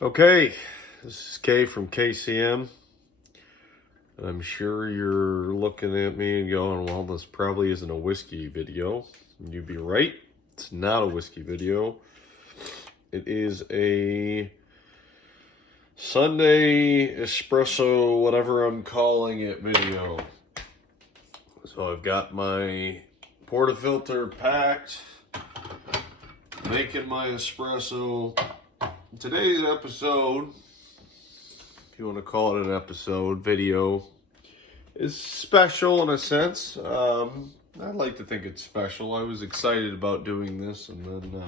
Okay, this is Kay from KCM. I'm sure you're looking at me and going, well, this probably isn't a whiskey video. And you'd be right. It's not a whiskey video. It is a Sunday Espresso, whatever I'm calling it, video. So I've got my portafilter packed, making my espresso. Today's episode, if you want to call it an episode, video, is special in a sense. I'd like to think it's special. I was excited about doing this, and then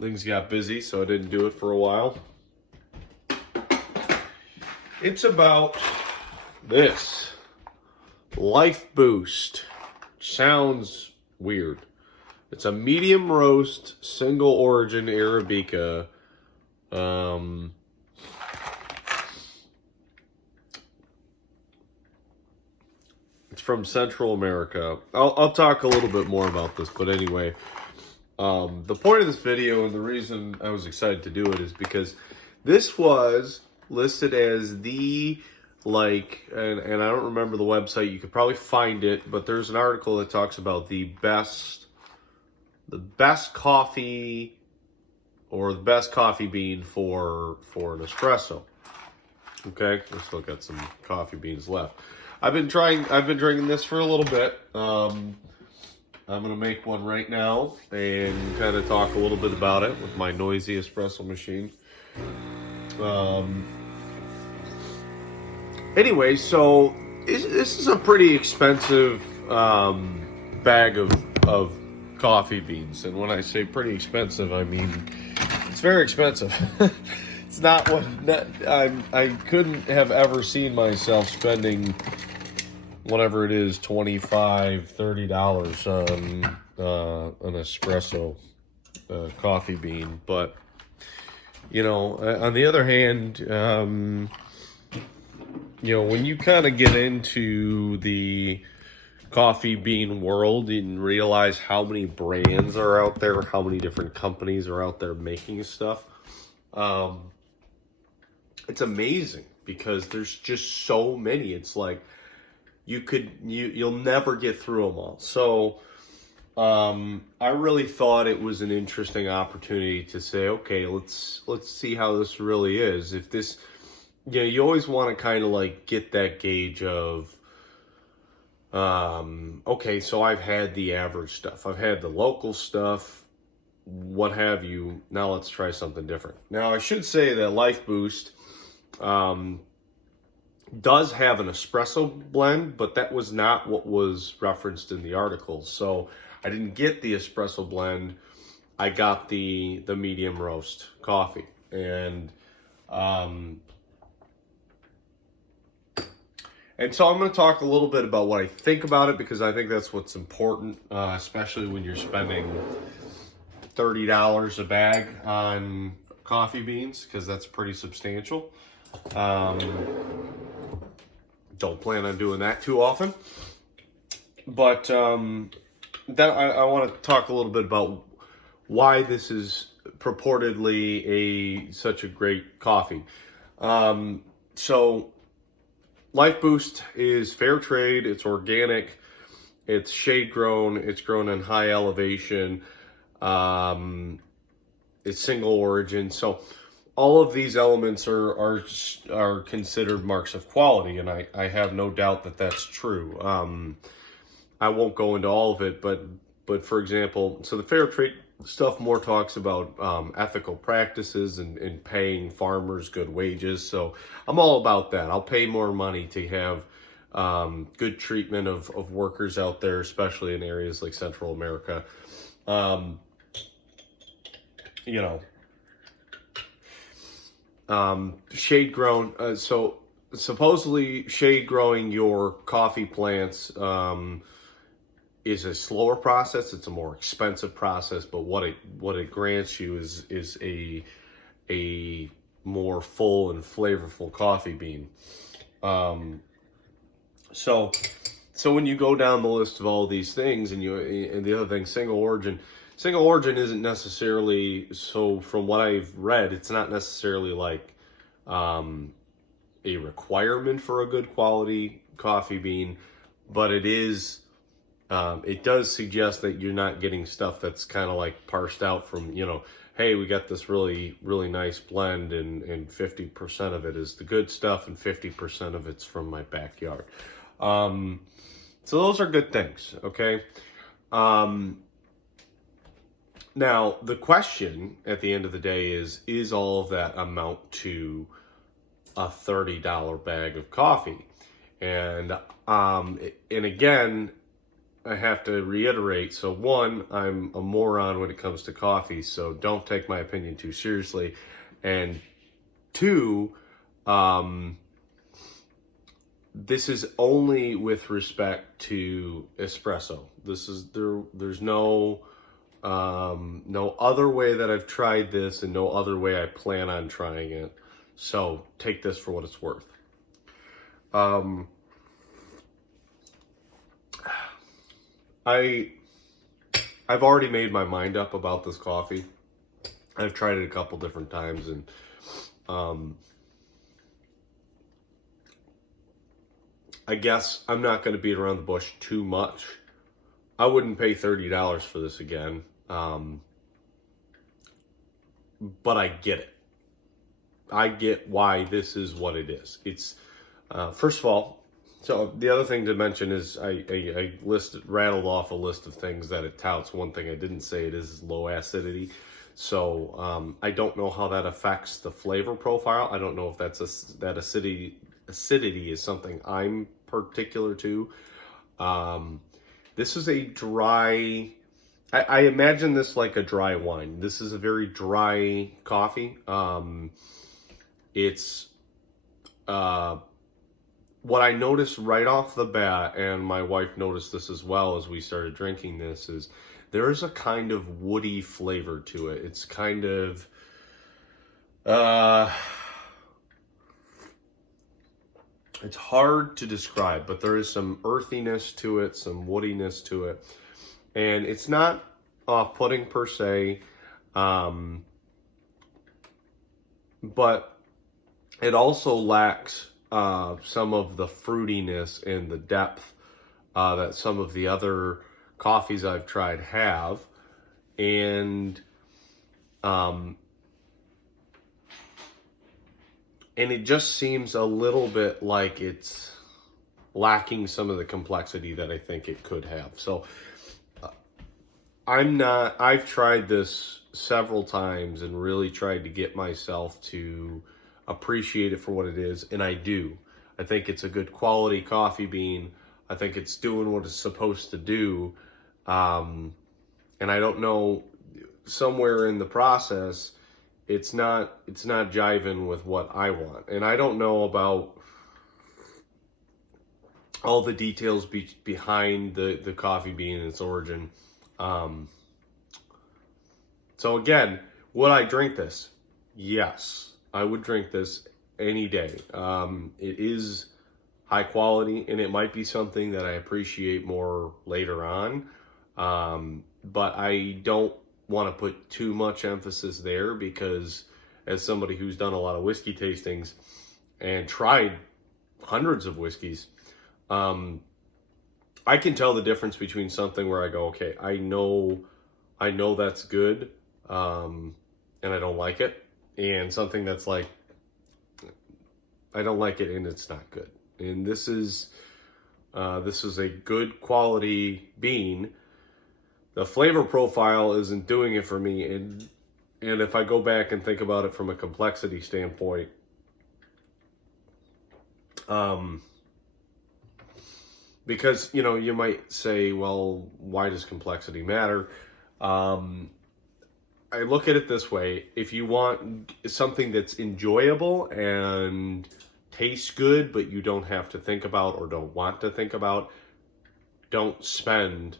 things got busy, so I didn't do it for a while. It's about this Lifeboost. Sounds weird. It's a medium roast, single origin Arabica. It's from Central America. I'll talk a little bit more about this, but anyway, the point of this video and the reason I was excited to do it is because this was listed as the, and I don't remember the website. You could probably find it, but there's an article that talks about the best coffee, or the best coffee bean for an espresso. Okay, I still got some coffee beans left. I've been drinking this for a little bit. I'm gonna make one right now and kind of talk a little bit about it with my noisy espresso machine. Anyway, so this is a pretty expensive bag of coffee beans, and when I say pretty expensive, I mean it's very expensive. It's not what I couldn't have ever seen myself spending whatever it is, $25-$30 on an espresso coffee bean. But you know, on the other hand, you know, when you kind of get into the coffee bean world and realize how many brands are out there, how many different companies are out there making stuff, it's amazing because there's just so many. It's like you'll never get through them all. So I really thought it was an interesting opportunity to say, okay, let's see how this really is. If this, you know, you always want to kind of like get that gauge of, okay, so I've had the average stuff, I've had the local stuff, what have you. Now let's try something different. Now I should say that Lifeboost does have an espresso blend, but that was not what was referenced in the article. So I didn't get the espresso blend. I got the medium roast coffee, and so I'm going to talk a little bit about what I think about it, because I think that's what's important, especially when you're spending $30 a bag on coffee beans, because that's pretty substantial. Don't plan on doing that too often. But that I want to talk a little bit about why this is purportedly such a great coffee. So Lifeboost is fair trade, it's organic, it's shade grown, it's grown in high elevation, it's single origin. So all of these elements are considered marks of quality, and I have no doubt that that's true. I won't go into all of it, but for example, so the fair trade stuff more talks about ethical practices and paying farmers good wages. So I'm all about that. I'll pay more money to have good treatment of workers out there, especially in areas like Central America. You know, shade grown. So supposedly shade growing your coffee plants is a slower process. It's a more expensive process, but what it grants you is a more full and flavorful coffee bean. So when you go down the list of all these things, and the other thing, single origin. single origin isn't necessarily, so from what I've read, it's not necessarily like a requirement for a good quality coffee bean, but it does suggest that you're not getting stuff that's kind of like parsed out from, hey, we got this really, really nice blend and 50% of it is the good stuff and 50% of it's from my backyard. So those are good things, okay? Now, the question at the end of the day is all of that amount to a $30 bag of coffee? And again, I have to reiterate, so one, I'm a moron when it comes to coffee, so don't take my opinion too seriously. And two, this is only with respect to espresso. There's no other way that I've tried this and no other way I plan on trying it. So take this for what it's worth. I've already made my mind up about this coffee. I've tried it a couple different times, and I guess I'm not going to beat around the bush too much. I wouldn't pay $30 for this again, but I get it. I get why this is what it is. It's first of all, so the other thing to mention is I rattled off a list of things that it touts. One thing I didn't say it is low acidity. So I don't know how that affects the flavor profile. I don't know if that acidity is something I'm particular to. This is a dry, I imagine this like a dry wine. This is a very dry coffee. It's what I noticed right off the bat, and my wife noticed this as well as we started drinking this, is there is a kind of woody flavor to it. It's kind of, it's hard to describe, but there is some earthiness to it, some woodiness to it. And it's not off-putting per se, but it also lacks some of the fruitiness and the depth that some of the other coffees I've tried have. And it just seems a little bit like it's lacking some of the complexity that I think it could have. So I've tried this several times and really tried to get myself to appreciate it for what it is, and I do. I think it's a good quality coffee bean. I think it's doing what it's supposed to do. And I don't know, somewhere in the process, it's not jiving with what I want. And I don't know about all the details behind the coffee bean and its origin. So again, would I drink this? Yes, I would drink this any day. It is high quality, and it might be something that I appreciate more later on. But I don't want to put too much emphasis there, because as somebody who's done a lot of whiskey tastings and tried hundreds of whiskeys, I can tell the difference between something where I go, okay, I know that's good, and I don't like it, and something that's like, I don't like it and it's not good. And this is a good quality bean. The flavor profile isn't doing it for me, and if I go back and think about it from a complexity standpoint, because, you might say, well, why does complexity matter? I look at it this way. If you want something that's enjoyable and tastes good, but you don't have to think about or don't want to think about, don't spend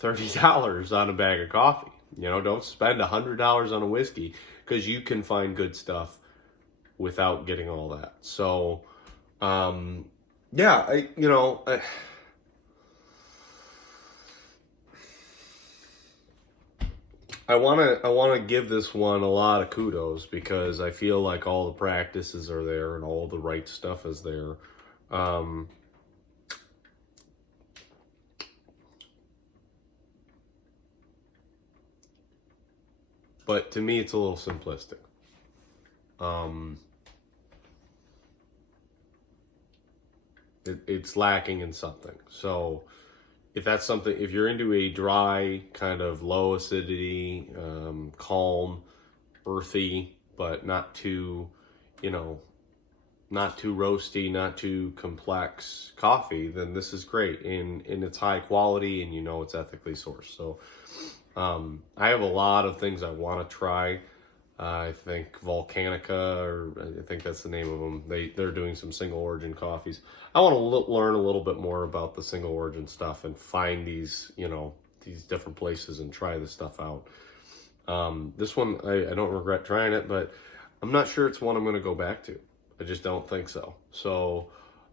$30 on a bag of coffee. Don't spend $100 on a whiskey, because you can find good stuff without getting all that. So, yeah, I wanna give this one a lot of kudos because I feel like all the practices are there and all the right stuff is there. But to me, it's a little simplistic. It's lacking in something. So if that's something, if you're into a dry, kind of low acidity, calm, earthy, but not too, you know, not too roasty, not too complex coffee, then this is great. And it's high quality and you know it's ethically sourced. So I have a lot of things I want to try. I think Volcanica, or I think that's the name of them. They're doing some single origin coffees. I want to learn a little bit more about the single origin stuff and find these, you know, these different places and try this stuff out. This one, I don't regret trying it, but I'm not sure it's one I'm going to go back to. I just don't think so. So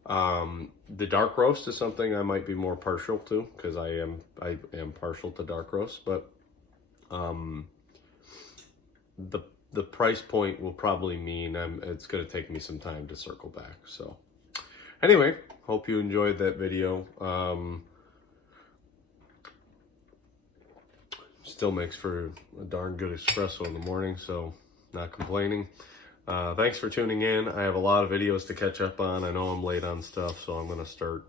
the dark roast is something I might be more partial to because I am partial to dark roast, but the price point will probably mean it's going to take me some time to circle back. So anyway, hope you enjoyed that video. Still makes for a darn good espresso in the morning, so not complaining. Thanks for tuning in. I have a lot of videos to catch up on. I know I'm late on stuff, so I'm going to start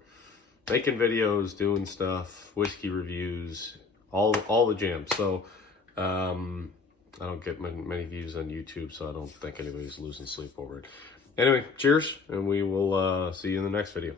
making videos, doing stuff, whiskey reviews, all the jams. So I don't get many views on YouTube, so I don't think anybody's losing sleep over it. Anyway, cheers, and we will see you in the next video.